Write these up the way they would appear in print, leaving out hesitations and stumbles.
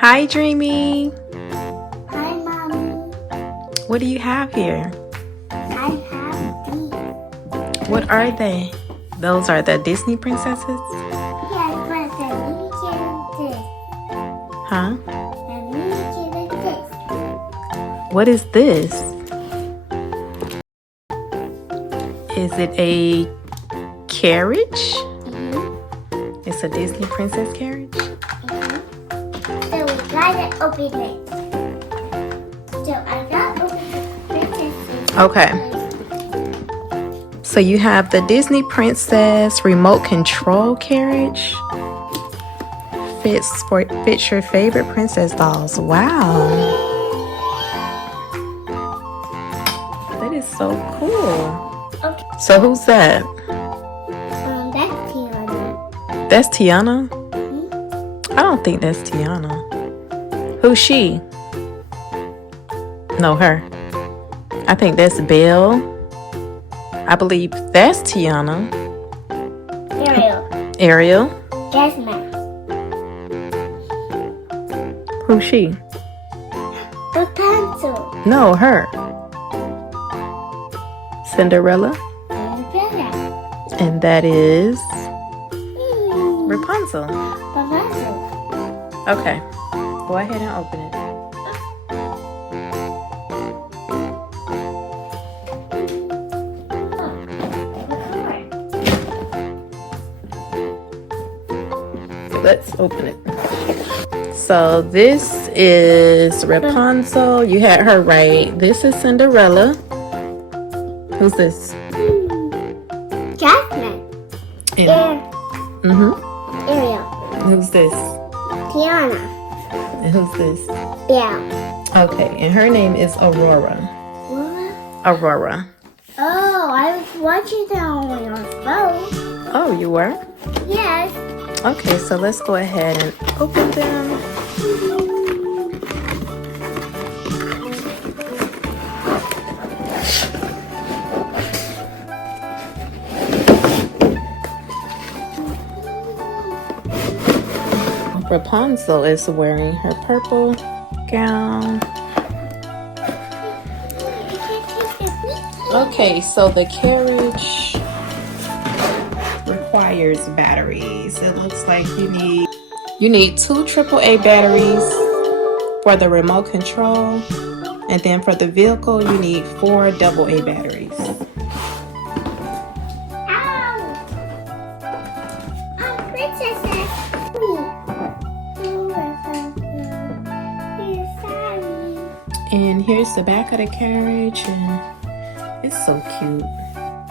Hi, Dreamy. Hi, Mommy. What do you have here? I have these. What are they? Those are the Disney princesses? Yes, but the miniature is this. Huh? The miniature is this. What is this? Is it a carriage? It's a Disney princess carriage? So we gotta open it. So I gotta open the princesses. Okay. So you have the Disney princess remote control carriage. Fits your favorite princess dolls. Wow. That is so cool. Okay. So who's that? That's Tiana. That's Tiana? Hmm? I don't think that's Tiana. Who's she? No, her. I think that's Belle. I believe that's Tiana. Ariel. Jasmine. Who's she? Rapunzel. No, her. Cinderella. Cinderella. And that is Rapunzel. Rapunzel. Okay. Go ahead and open it. Let's open it. So this is Rapunzel. You had her right. This is Cinderella. Who's this? Jasmine. Ariel. Who's this? Tiana. And who's this? Belle. Okay, and her name is Aurora. What? Aurora. Oh, I was watching that on your phone. Oh, you were? Yes. Okay, so let's go ahead and open them. Rapunzel is wearing her purple gown. Okay, so the carriage requires batteries. It looks like you need 2 AAA batteries for the remote control, and then for the vehicle you need 4 AA batteries. And here's the back of the carriage, and it's so cute.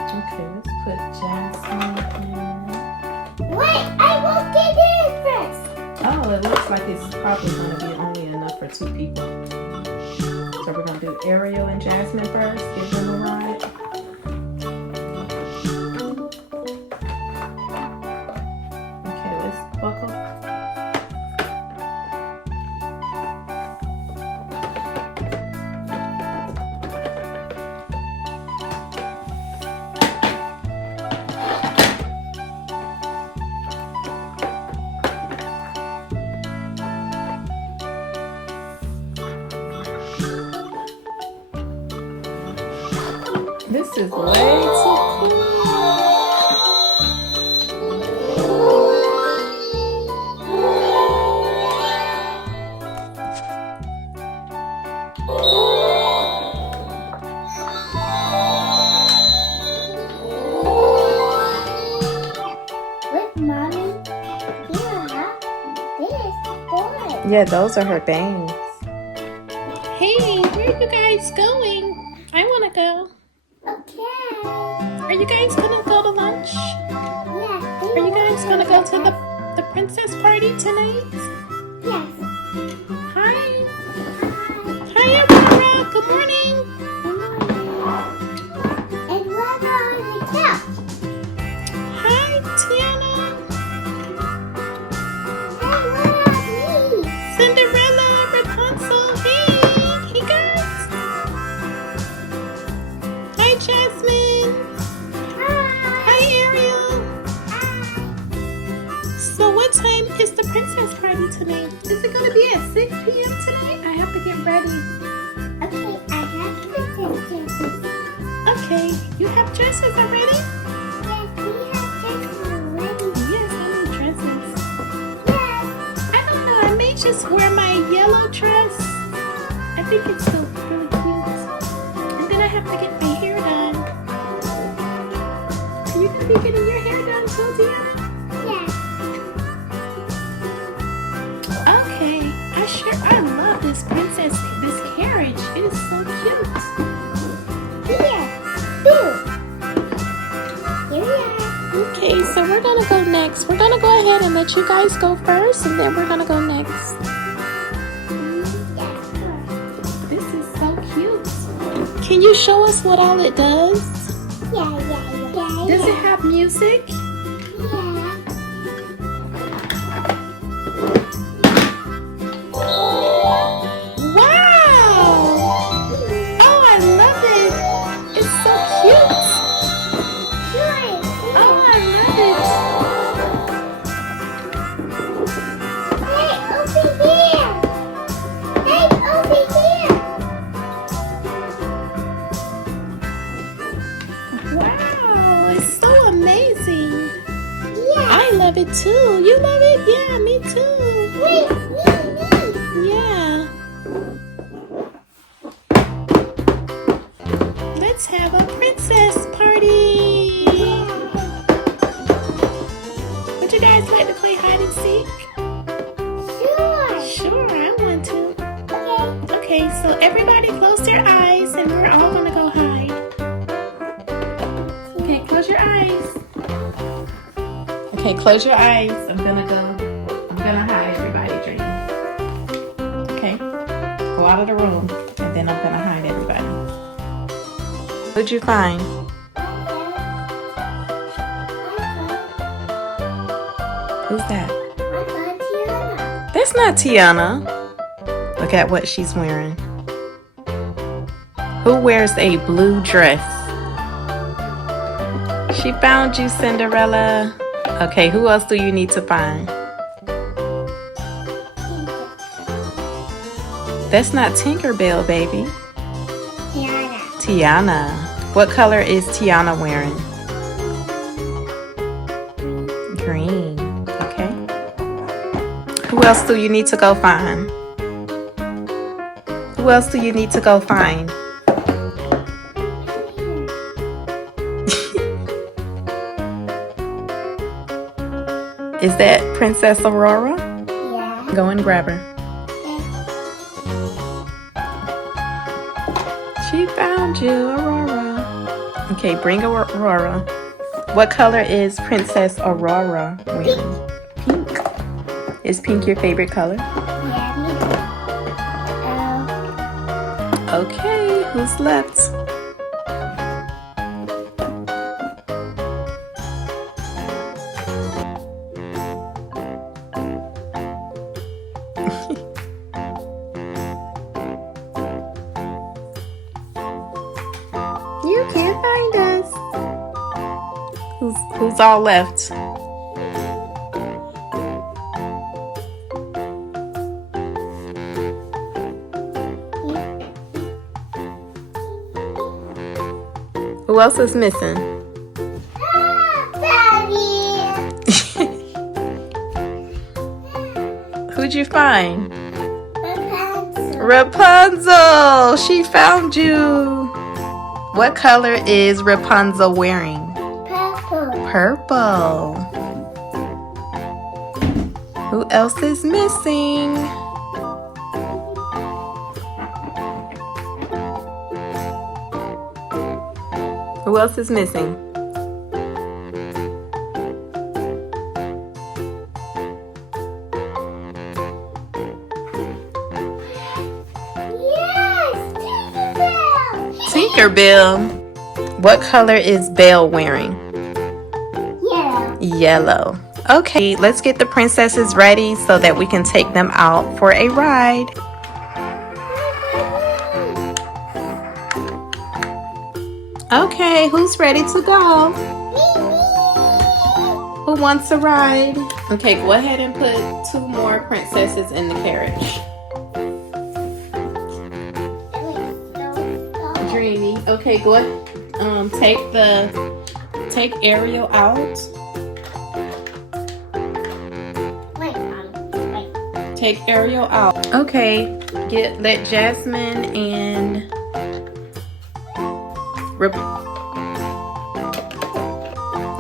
Okay, let's put Jasmine in. Wait, I will get in first. Oh, it looks like it's probably going to be only enough for 2 people. So we're going to do Ariel and Jasmine first, give them a ride. Okay, let's buckle. This is way too cool. Look, Mommy. Here, this boy. Yeah, those are her bangs. Hey, where are you guys going? I want to go. Okay. Are you guys going to go to lunch? Yes. Are you guys going to go to the princess party tonight? Yes. Hi. Hi, Aurora. Good morning. And what on the couch? Hi, Tiana. Hey, what on me? Cinderella, Rapunzel. Hey guys. Hi, Jasmine. Hi, Ariel. So what time is the princess party be at 6 p.m. tonight? I have to get ready. Okay, I have princess dresses. Okay, you have dresses already? Yes, we have dresses already. Yes, I need dresses. Yes. I don't know, I may just wear my yellow dress. I think it's so really cute. And then I have to get my hair done. Are you gonna be getting your hair done too, Deanna? Yes. Okay, I love this princess, this carriage. It is so cute. Here. Boo. Here we are. Okay, so we're gonna go next. We're gonna go ahead and let you guys go first, and then we're gonna go next. Yes, sure. This is so cute. Can you show us what all it does? Yeah. Does it have music? Yeah. Wow! Oh, I love it. It's so cute. Sure. Oh, I love it. Hey, over here. Hey, over here. Wow, it's so amazing. Yeah. I love it too. You love it? Yeah, me too. Wait, me. Yeah. Let's have a princess party. Would you guys like to play hide and seek? Sure. Sure, I want to. Okay. Okay, so everybody close their eyes and we're all gonna go hide. Okay, close your eyes. Okay, close your eyes. I'm gonna hide everybody, Dream. Okay, go out of the room, and then I'm gonna hide everybody. What'd you find? Who's that? That's not Tiana. Look at what she's wearing. Who wears a blue dress? She found you, Cinderella. Okay, who else do you need to find? That's not Tinkerbell, baby. Tiana. What color is Tiana wearing? Green. Okay. Who else do you need to go find? Who else do you need to go find? Is that Princess Aurora? Yeah. Go and grab her. She found you, Aurora. Okay, bring Aurora. What color is Princess Aurora wearing? Pink. Is pink your favorite color? Yeah, me too. Okay, who's left? You can't find us. Who's all left? Who else is missing? Daddy. Who'd you find? Rapunzel. Rapunzel! She found you. What color is Rapunzel wearing? Purple. Purple. Who else is missing? Who else is missing? Yes, Tinkerbell. Tinkerbell. What color is Belle wearing? Yeah. Yellow. Okay, let's get the princesses ready so that we can take them out for a ride. Okay, who's ready to go? Who wants a ride? Okay, go ahead and put 2 more princesses in the carriage. Dreamy. Okay, go ahead. Take Ariel out. Wait. Take Ariel out. Okay, let Jasmine and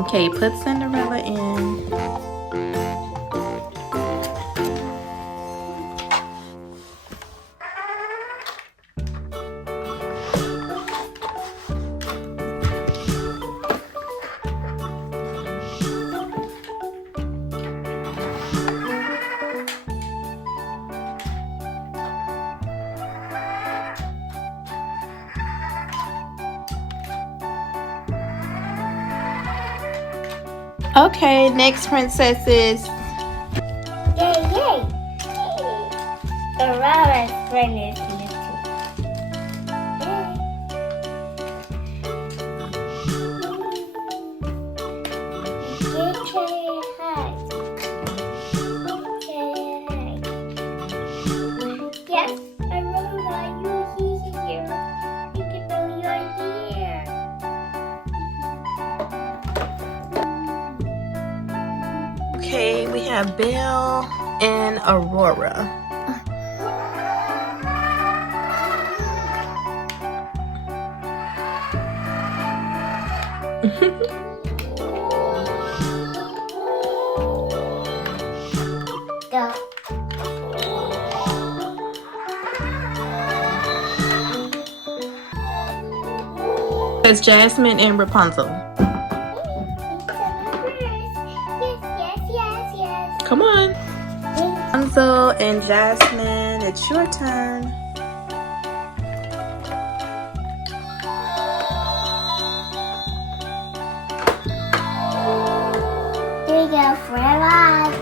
okay, put Cinderella in. Okay, next princesses. Yay! Aurora's friend is here too. Yes, Aurora, you're here. You can know you're here. Okay, we have Belle and Aurora. Go. There's Jasmine and Rapunzel. Yes. Come on. Rapunzel and Jasmine, it's your turn. Here we go for a ride.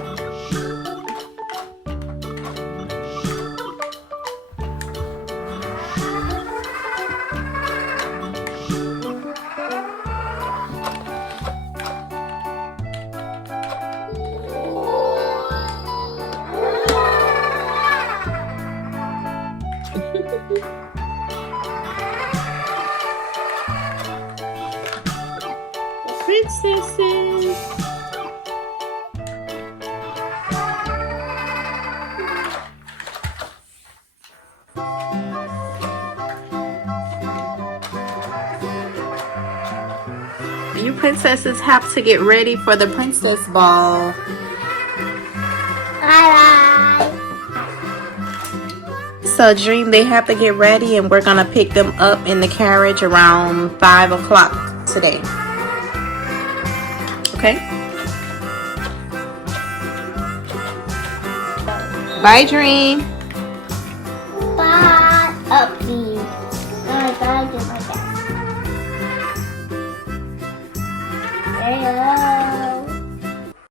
Princesses. You princesses have to get ready for the princess ball. Bye. So Dream, they have to get ready and we're gonna pick them up in the carriage around 5 o'clock today. Okay? Bye, Dream. Bye. Up, please. I gotta do my best. There you go.